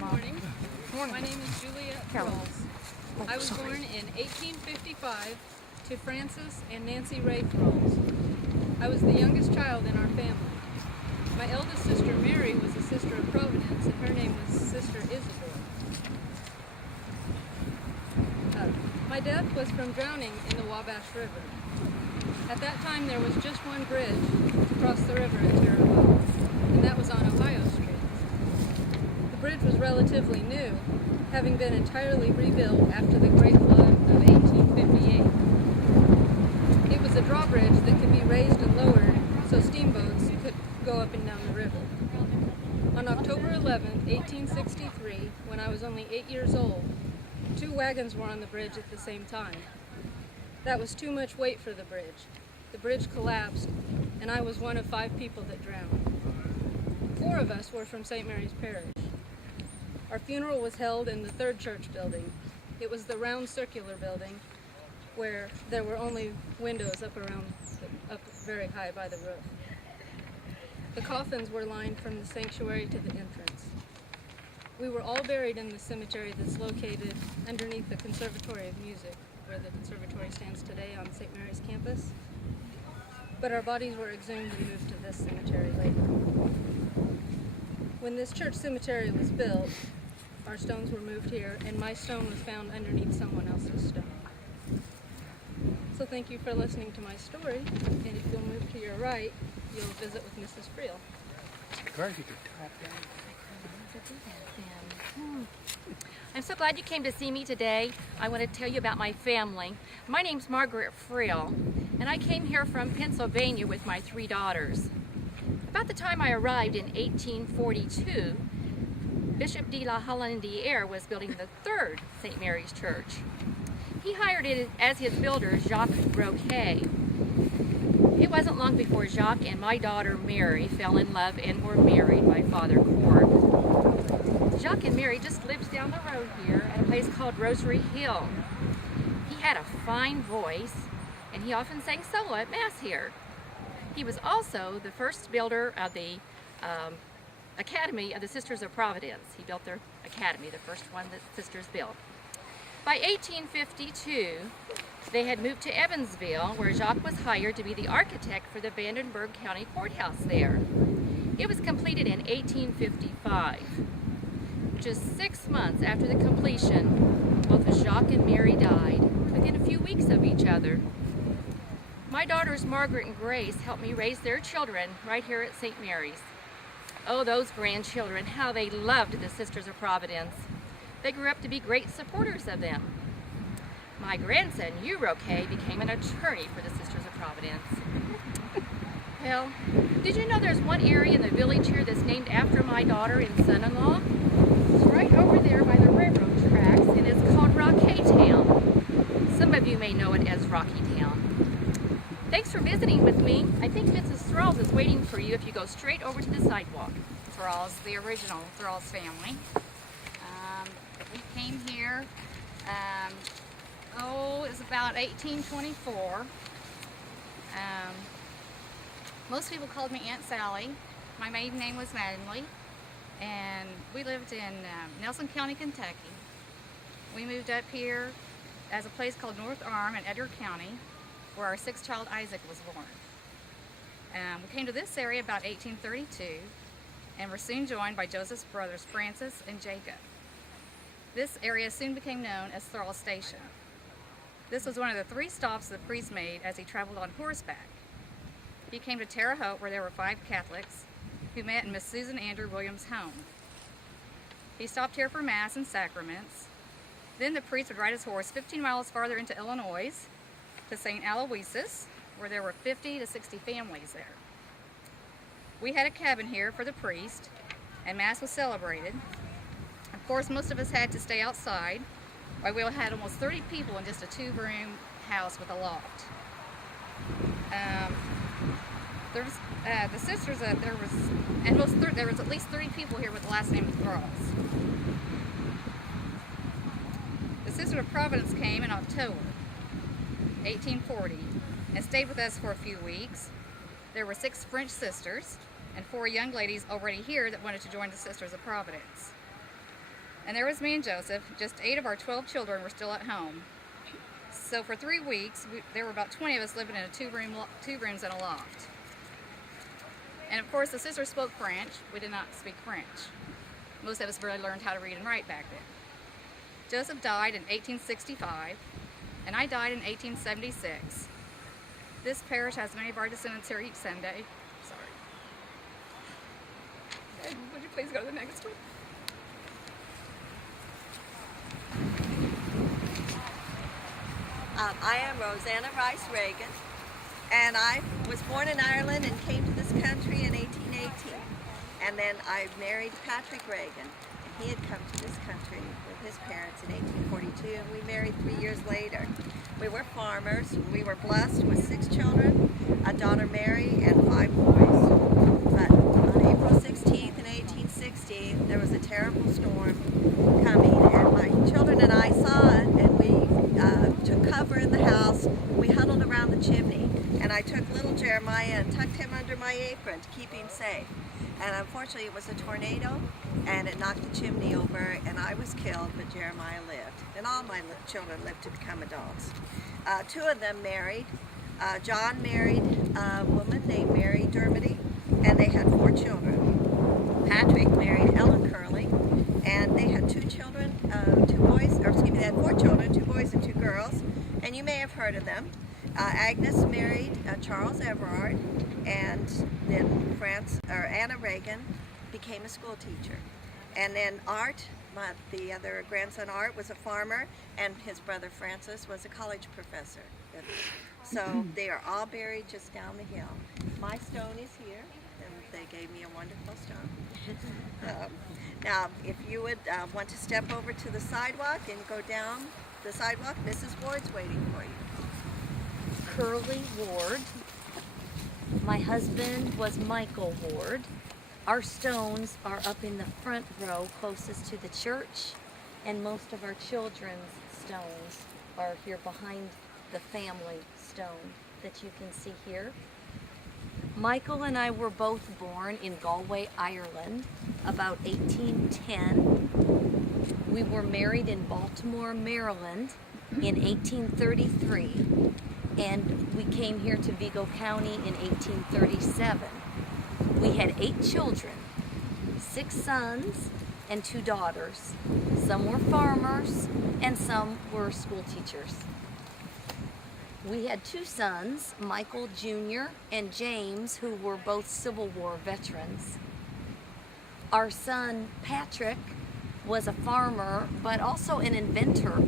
morning. My name is Juliet Thralls. I was born in 1855 to Francis and Nancy Ray Thralls. I was the youngest child in our family. My eldest sister Mary was a sister of Providence, and her name was Sister Isidore. My death was from drowning in the Wabash River. At that time there was just one bridge to cross the river at Terre Haute, and that was on Ohio Street. The bridge was relatively new, having been entirely rebuilt after the Great Flood of 1858. It was a drawbridge that could be raised and lowered so steamboats could go up and down the river. On October 11, 1863, when I was only 8 years old, 2 wagons were on the bridge at the same time. That was too much weight for the bridge. The bridge collapsed, and I was one of 5 people that drowned. 4 of us were from St. Mary's Parish. Our funeral was held in the 3rd church building. It was the round circular building where there were only windows up very high by the roof. The coffins were lined from the sanctuary to the entrance. We were all buried in the cemetery that's located underneath the Conservatory of Music, where the conservatory stands today on St. Mary's campus. But our bodies were exhumed and moved to this cemetery later. When this church cemetery was built, our stones were moved here, and my stone was found underneath someone else's stone. So thank you for listening to my story, and if you'll move to your right, you'll visit with Mrs. Friel. I'm so glad you came to see me today. I want to tell you about my family. My name's Margaret Friel, and I came here from Pennsylvania with my 3 daughters. About the time I arrived in 1842, Bishop de la Hollondière was building the 3rd St. Mary's Church. He hired it as his builder, Jacques Roquet. It wasn't long before Jacques and my daughter Mary fell in love and were married by Father Court. Jacques and Mary just lived down the road here at a place called Rosary Hill. He had a fine voice, and he often sang solo at Mass here. He was also the first builder of the Academy of the Sisters of Providence. He built their academy, the first one that sisters built. By 1852, they had moved to Evansville, where Jacques was hired to be the architect for the Vandenberg County Courthouse there. It was completed in 1855. Just 6 months after the completion, both Jacques and Mary died within a few weeks of each other. My daughters Margaret and Grace helped me raise their children right here at St. Mary's. Oh, those grandchildren, how they loved the Sisters of Providence. They grew up to be great supporters of them. My grandson, Hugh Roquet, became an attorney for the Sisters of Providence. Well, did you know there's one area in the village here that's named after my daughter and son-in-law? It's right over there by the railroad tracks, and it's called Rocky Town. Some of you may know it as Rocky Town. Thanks for visiting with me. I think Mrs. Thralls is waiting for you if you go straight over to the sidewalk. Thralls, the original Thralls family. We came here, it was about 1824. Most people called me Aunt Sally. My maiden name was Mattingly, and we lived in Nelson County, Kentucky. We moved up here as a place called North Arm in Edgar County, where our 6th child Isaac was born. We came to this area about 1832, and were soon joined by Joseph's brothers Francis and Jacob. This area soon became known as Thrall Station. This was one of the 3 stops the priest made as he traveled on horseback. He came to Terre Haute, where there were 5 Catholics who met in Miss Susan Andrew Williams' home. He stopped here for Mass and sacraments. Then the priest would ride his horse 15 miles farther into Illinois to St. Aloysius, where there were 50 to 60 families there. We had a cabin here for the priest, and Mass was celebrated. Of course, most of us had to stay outside, while we had almost 30 people in just a 2-room house with a loft. There was the sisters. There was at least 30 people here with the last name of Thralls. The Sisters of Providence came in October 1840 and stayed with us for a few weeks. There were 6 French sisters and 4 young ladies already here that wanted to join the Sisters of Providence. And there was me and Joseph. Just 8 of our 12 children were still at home. So for 3 weeks, there were about 20 of us living in two rooms and a loft. And of course, the sisters spoke French. We did not speak French. Most of us barely learned how to read and write back then. Joseph died in 1865, and I died in 1876. This parish has many of our descendants here each Sunday. Sorry. And would you please go to the next one? I am Rosanna Rice Reagan, and I was born in Ireland and came to this country in 1818. And then I married Patrick Reagan, and he had come to this country with his parents in 1842, and we married 3 years later. We were farmers. We were blessed with 6 children, a daughter Mary, and 5 boys. But on April 16th in 1860, there was a terrible storm coming, and my children and I saw it, and we took cover in the house. We huddled around the chimney, and I took little Jeremiah and tucked him under my apron to keep him safe. And unfortunately, it was a tornado, and it knocked the chimney over, and I was killed, but Jeremiah lived. And all my children lived to become adults. 2 of them married. John married a woman named Mary Dermody, and they had 4 children. Patrick married Ellen Curley, and they had 2 children, 2 boys, or excuse me, they had 4 children, 2 boys and 2 girls, and you may have heard of them. Agnes married Charles Everard, and then Anna Reagan became a school teacher. And then Art, the other grandson Art, was a farmer, and his brother Francis was a college professor. So they are all buried just down the hill. My stone is here, and they gave me a wonderful stone. Now, if you would want to step over to the sidewalk and go down the sidewalk, Mrs. Ward's waiting for you. Curly Ward. My husband was Michael Ward. Our stones are up in the front row closest to the church, and most of our children's stones are here behind the family stone that you can see here. Michael and I were both born in Galway, Ireland, about 1810. We were married in Baltimore, Maryland in 1833, and we came here to Vigo County in 1837. We had 8 children, 6 sons and 2 daughters. Some were farmers and some were school teachers. We had 2 sons, Michael Jr. and James, who were both Civil War veterans. Our son Patrick was a farmer, but also an inventor.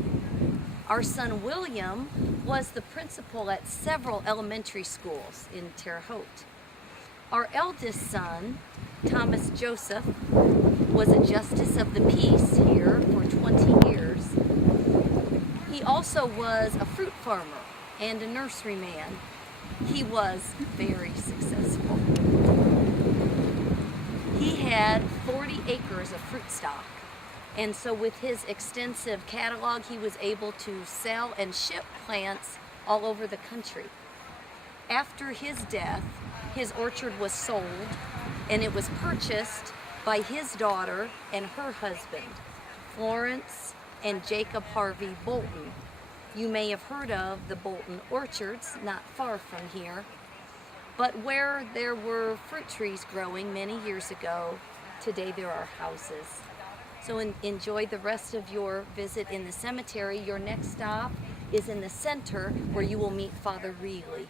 Our son William was the principal at several elementary schools in Terre Haute. Our eldest son, Thomas Joseph, was a justice of the peace here for 20 years. He also was a fruit farmer and a nurseryman. He was very successful. He had 40 acres of fruit stock, and so with his extensive catalog, he was able to sell and ship plants all over the country. After his death, his orchard was sold, and it was purchased by his daughter and her husband, Florence and Jacob Harvey Bolton. You may have heard of the Bolton orchards, not far from here, but where there were fruit trees growing many years ago, today there are houses. So enjoy the rest of your visit in the cemetery. Your next stop is in the center, where you will meet Father Reilly.